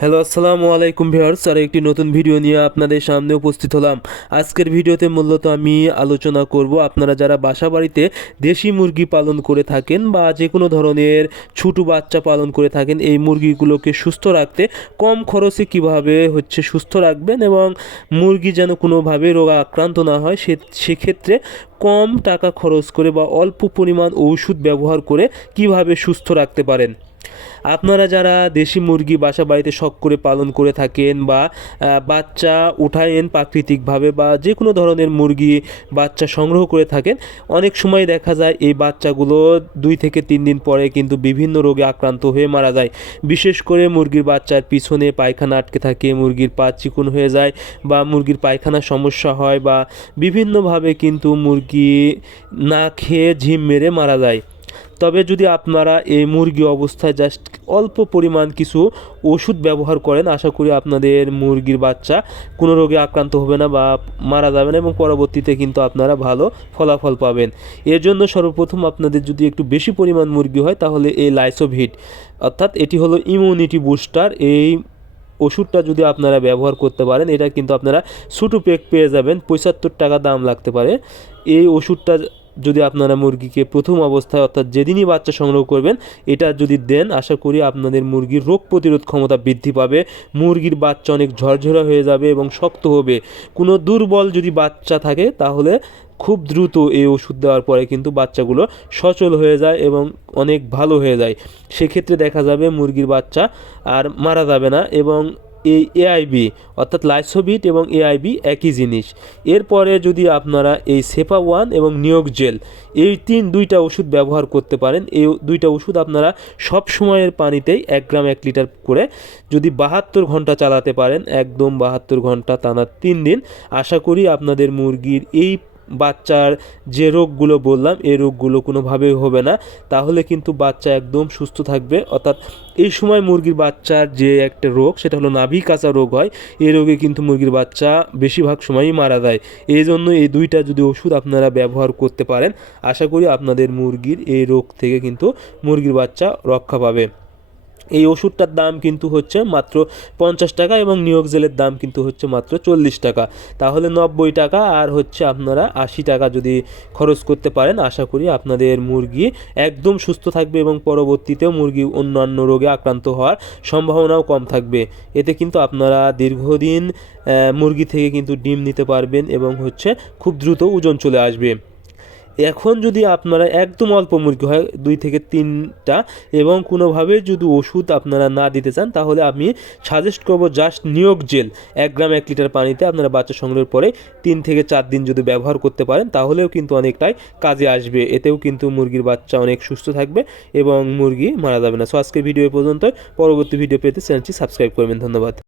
Hello আসসালামু আলাইকুম viewers, আর একটি নতুন ভিডিও নিয়ে আপনাদের সামনে উপস্থিত হলাম। আজকের ভিডিওতে মূলত আমি আলোচনা করব আপনারা যারা বাসা বাড়িতে দেশি মুরগি পালন করে থাকেন বা যে কোনো ধরনের ছোটো বাচ্চা পালন করে থাকেন, এই মুরগিগুলোকে সুস্থ রাখতে কম খরচে কিভাবে সুস্থ রাখবেন এবং মুরগি যেন কোনোভাবে রোগ আক্রান্ত না হয় সেক্ষেত্রে কম টাকা খরচ করে বা অল্প পরিমাণ ঔষধ ব্যবহার করে কিভাবে সুস্থ রাখতে পারেন। আপনারা যারা দেশি মুরগি বাসা বাড়িতে শখ করে পালন করে থাকেন বা বাচ্চা উঠায়েন প্রাকৃতিকভাবে বা যে কোনো ধরনের মুরগি বাচ্চা সংগ্রহ করে থাকেন, অনেক সময় দেখা যায় এই বাচ্চাগুলো 2 থেকে 3 দিন পরে কিন্তু বিভিন্ন রোগে আক্রান্ত হয়ে মারা যায়। বিশেষ করে মুরগির বাচ্চার পিছনে পায়খানা আটকে থাকে, মুরগির পা চিকন হয়ে যায় বা মুরগির পায়খানার সমস্যা হয় বা বিভিন্নভাবে কিন্তু মুরগি না খেয়ে ঝিম মেরে মারা যায়। তবে যদি আপনারা এই মুরগি অবস্থায় জাস্ট অল্প পরিমাণ কিছু ওষুধ ব্যবহার করেন, আশা করি আপনাদের মুরগির বাচ্চা কোনো রোগে আক্রান্ত হবে না বা মারা যাবে না এবং পরবর্তীতে কিন্তু আপনারা ভালো ফলাফল পাবেন। এর জন্য সর্বপ্রথম আপনাদের যদি একটু বেশি পরিমাণ মুরগি হয় তাহলে এই লাইসোভিট, অর্থাৎ এটি হলো ইমিউনিটি বুস্টার, এই ওষুধটা যদি আপনারা ব্যবহার করতে পারেন, এটা কিন্তু আপনারা ছোটো প্যাক পেয়ে যাবেন, 75 টাকা দাম লাগতে পারে। এই ওষুধটা যদি আপনারা মুরগিকে প্রথম অবস্থায় অর্থাৎ যেদিনই বাচ্চা সংগ্রহ করবেন এটা যদি দেন, আশা করি আপনাদের মুরগির রোগ প্রতিরোধ ক্ষমতা বৃদ্ধি পাবে, মুরগির বাচ্চা অনেক ঝরঝরা হয়ে যাবে এবং শক্ত হবে। কোনো দুর্বল যদি বাচ্চা থাকে তাহলে খুব দ্রুত এই ওষুধ দেওয়ার পরে কিন্তু বাচ্চাগুলো সচল হয়ে যায় এবং অনেক ভালো হয়ে যায়। সেক্ষেত্রে দেখা যাবে মুরগির বাচ্চা আর মারা যাবে না। এবং এই এআইবি অর্থাৎ লাইসোভিট এবং এআইবি একই জিনিস। এরপরে যদি আপনারা এই সেপা ওয়ান এবং নিয়োগ জেল, এই দুইটা ওষুধ ব্যবহার করতে পারেন। এই দুইটা ওষুধ আপনারা সব সময়ের পানিতেই 1 গ্রাম 1 লিটার করে যদি 72 ঘন্টা চালাতে পারেন, একদম 72 ঘন্টা টানা 3 দিন, আশা করি আপনাদের মুরগির এই বাচ্চার যে রোগগুলো বললাম এই রোগগুলো কোনোভাবেই হবে না। তাহলে কিন্তু বাচ্চা একদম সুস্থ থাকবে। অর্থাৎ এই সময় মুরগির বাচ্চার যে একটা রোগ সেটা হলো নাভি কাঁচা রোগ হয়, এই রোগে কিন্তু মুরগির বাচ্চা বেশিরভাগ সময়ই মারা যায়। এই জন্য এই দুইটা যদি ওষুধ আপনারা ব্যবহার করতে পারেন, আশা করি আপনাদের মুরগির এই রোগ থেকে কিন্তু মুরগির বাচ্চা রক্ষা পাবে। এই ওষুধটার দাম কিন্তু মাত্র 50 টাকা এবং নিয়োগ জেলের দাম কিন্তু মাত্র 40 টাকা। তাহলে 90 টাকা আর আপনারা 80 টাকা যদি খরচ করতে পারেন, আশা করি আপনাদের মুরগি একদম সুস্থ থাকবে এবং পরবর্তীতেও মুরগি অন্যান্য রোগে আক্রান্ত হওয়ার সম্ভাবনাও কম থাকবে। এতে কিন্তু আপনারা দীর্ঘদিন মুরগি থেকে কিন্তু ডিম নিতে পারবেন এবং খুব দ্রুত ওজন চলে আসবে। এখন যদি আপনারা একদম অল্প মুরগি হয় 2 থেকে 3টা এবং কোনোভাবে যদি ওষুধ আপনারা না দিতে চান, তাহলে আমি সাজেস্ট করব জাস্ট নিয়োগ জেল 1 গ্রাম 1 লিটার পানিতে আপনারা বাচ্চা সংগ্রহের পরে 3 থেকে 4 দিন যদি ব্যবহার করতে পারেন তাহলেও কিন্তু অনেকটাই কাজে আসবে। এতেও কিন্তু মুরগির বাচ্চা অনেক সুস্থ থাকবে এবং মুরগি মারা যাবে না। সো আজকের ভিডিও পর্যন্ত, পরবর্তী ভিডিও পেতে চ্যানেলটি সাবস্ক্রাইব করবেন। ধন্যবাদ।